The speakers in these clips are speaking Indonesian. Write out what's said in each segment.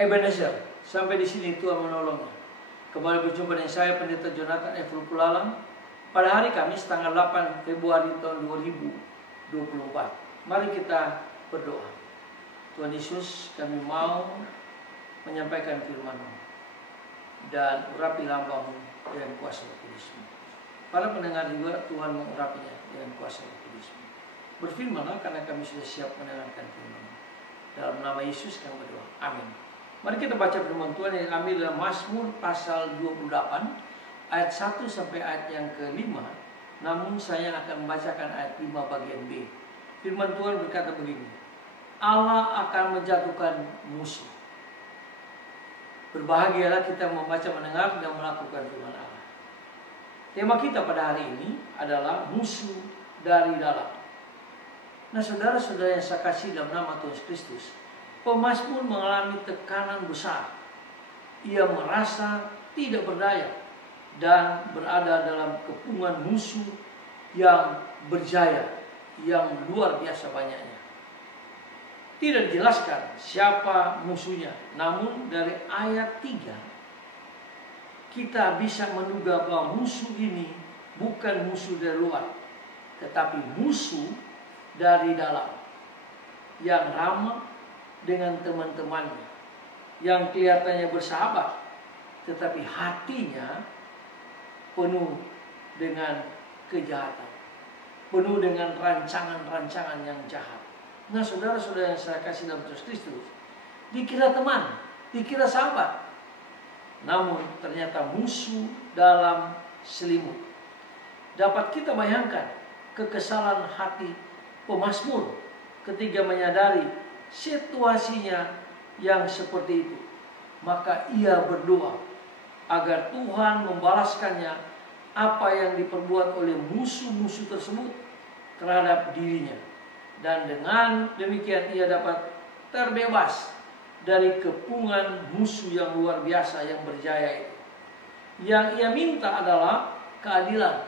Ebenezer, sampai di sini Tuhan menolongnya. Kembali berjumpa dengan saya, Pendeta Jonathan Eful Pulalang, pada hari Kamis tanggal 8 Februari tahun 2024. Mari kita berdoa. Tuhan Yesus, kami mau menyampaikan firman-Mu dan urapi hamba-Mu dengan kuasa Roh Kudus-Mu. Para pendengar juga Tuhan mengurapinya dengan kuasa Roh Kudus-Mu. Berfirmanlah karena kami sudah siap mendengarkan firman-Mu. Dalam nama Yesus kami berdoa. Amin. Mari kita baca firman Tuhan yang diambil dalam Mazmur pasal 28 ayat 1 sampai ayat yang ke-5. Namun saya akan membacakan ayat 5 bagian B. Firman Tuhan berkata begini: Allah akan menjatuhkan musuh. Berbahagialah kita membaca, mendengar, dan melakukan firman Allah. Tema kita pada hari ini adalah musuh dari dalam. Nah, saudara-saudara yang saya kasih dalam nama Tuhan Kristus, pemazmur mengalami tekanan besar. Ia merasa tidak berdaya dan berada dalam kepungan musuh yang berjaya, yang luar biasa banyaknya. Tidak dijelaskan siapa musuhnya, namun dari ayat 3 kita bisa menduga bahwa musuh ini bukan musuh dari luar, tetapi musuh dari dalam, yang ramah dengan teman-temannya, yang kelihatannya bersahabat, tetapi hatinya penuh dengan kejahatan, penuh dengan rancangan-rancangan yang jahat. Nah, saudara-saudara yang saya kasih dalam Yesus Kristus, dikira teman, dikira sahabat, namun ternyata musuh dalam selimut. Dapat kita bayangkan kekesalan hati pemazmur ketika menyadari situasinya yang seperti itu. Maka ia berdoa agar Tuhan membalaskannya apa yang diperbuat oleh musuh-musuh tersebut terhadap dirinya. Dan dengan demikian ia dapat terbebas dari kepungan musuh yang luar biasa yang berjaya itu. Yang ia minta adalah keadilan,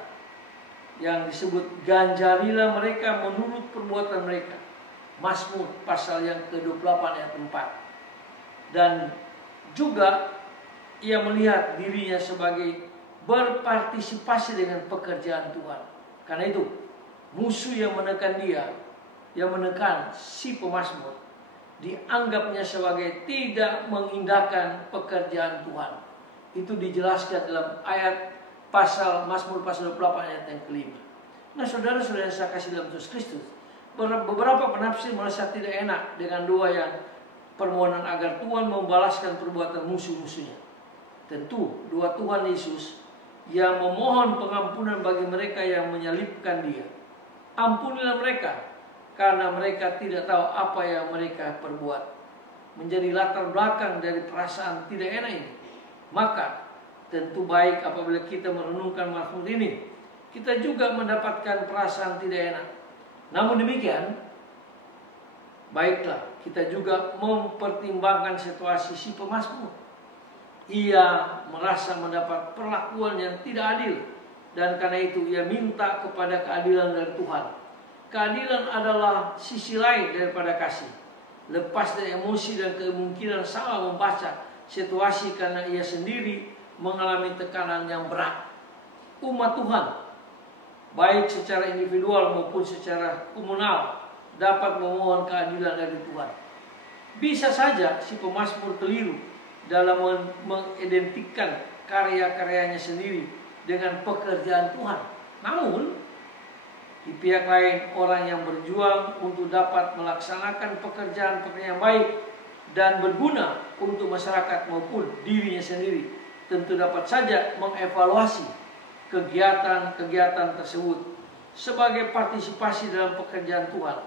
yang disebut ganjarilah mereka menurut perbuatan mereka. Mazmur pasal yang ke-28 ayat 4. Dan juga ia melihat dirinya sebagai berpartisipasi dengan pekerjaan Tuhan. Karena itu musuh yang menekan dia, yang menekan si pemazmur, dianggapnya sebagai tidak mengindahkan pekerjaan Tuhan. Itu dijelaskan dalam ayat pasal Mazmur pasal 28 ayat yang ke-5. Nah, saudara-saudara yang saya kasih dalam Yesus Kristus, beberapa penafsir merasa tidak enak dengan doa yang permohonan agar Tuhan membalaskan perbuatan musuh-musuhnya. Tentu doa Tuhan Yesus yang memohon pengampunan bagi mereka yang menyalibkan dia. Ampunilah mereka karena mereka tidak tahu apa yang mereka perbuat. Menjadi latar belakang dari perasaan tidak enak ini. Maka tentu baik apabila kita merenungkan mazmur ini, kita juga mendapatkan perasaan tidak enak. Namun demikian, baiklah kita juga mempertimbangkan situasi si pemazmur. Ia merasa mendapat perlakuan yang tidak adil, dan karena itu ia minta kepada keadilan dari Tuhan. Keadilan adalah sisi lain daripada kasih. Lepas dari emosi dan kemungkinan salah membaca situasi karena ia sendiri mengalami tekanan yang berat. Umat Tuhan, baik secara individual maupun secara komunal, dapat memohon keadilan dari Tuhan. Bisa saja si pemazmur keliru dalam mengidentikan karya-karyanya sendiri dengan pekerjaan Tuhan. Namun di pihak lain, orang yang berjuang untuk dapat melaksanakan pekerjaan-pekerjaan yang baik dan berguna untuk masyarakat maupun dirinya sendiri, tentu dapat saja mengevaluasi kegiatan-kegiatan tersebut sebagai partisipasi dalam pekerjaan Tuhan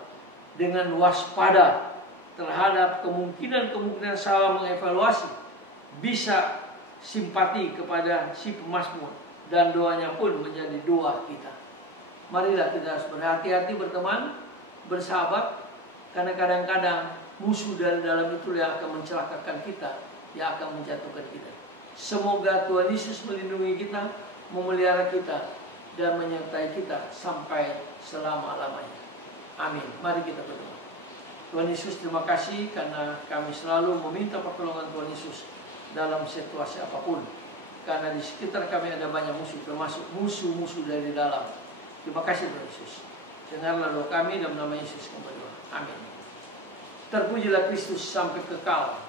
dengan waspada terhadap kemungkinan-kemungkinan salah mengevaluasi. Bisa simpati kepada si pemazmur dan doanya pun menjadi doa kita. Marilah kita harus berhati-hati berteman, bersahabat, karena kadang-kadang musuh dari dalam itu yang akan mencelakakan kita, yang akan menjatuhkan kita. Semoga Tuhan Yesus melindungi kita, memelihara kita, dan menyertai kita sampai selama-lamanya. Amin. Mari kita berdoa. Tuhan Yesus, terima kasih karena kami selalu meminta pertolongan Tuhan Yesus dalam situasi apapun. Karena di sekitar kami ada banyak musuh, termasuk musuh-musuh dari dalam. Terima kasih Tuhan Yesus. Dengarlah doa kami dalam nama Yesus kami berdoa. Amin. Terpujilah Kristus sampai kekal.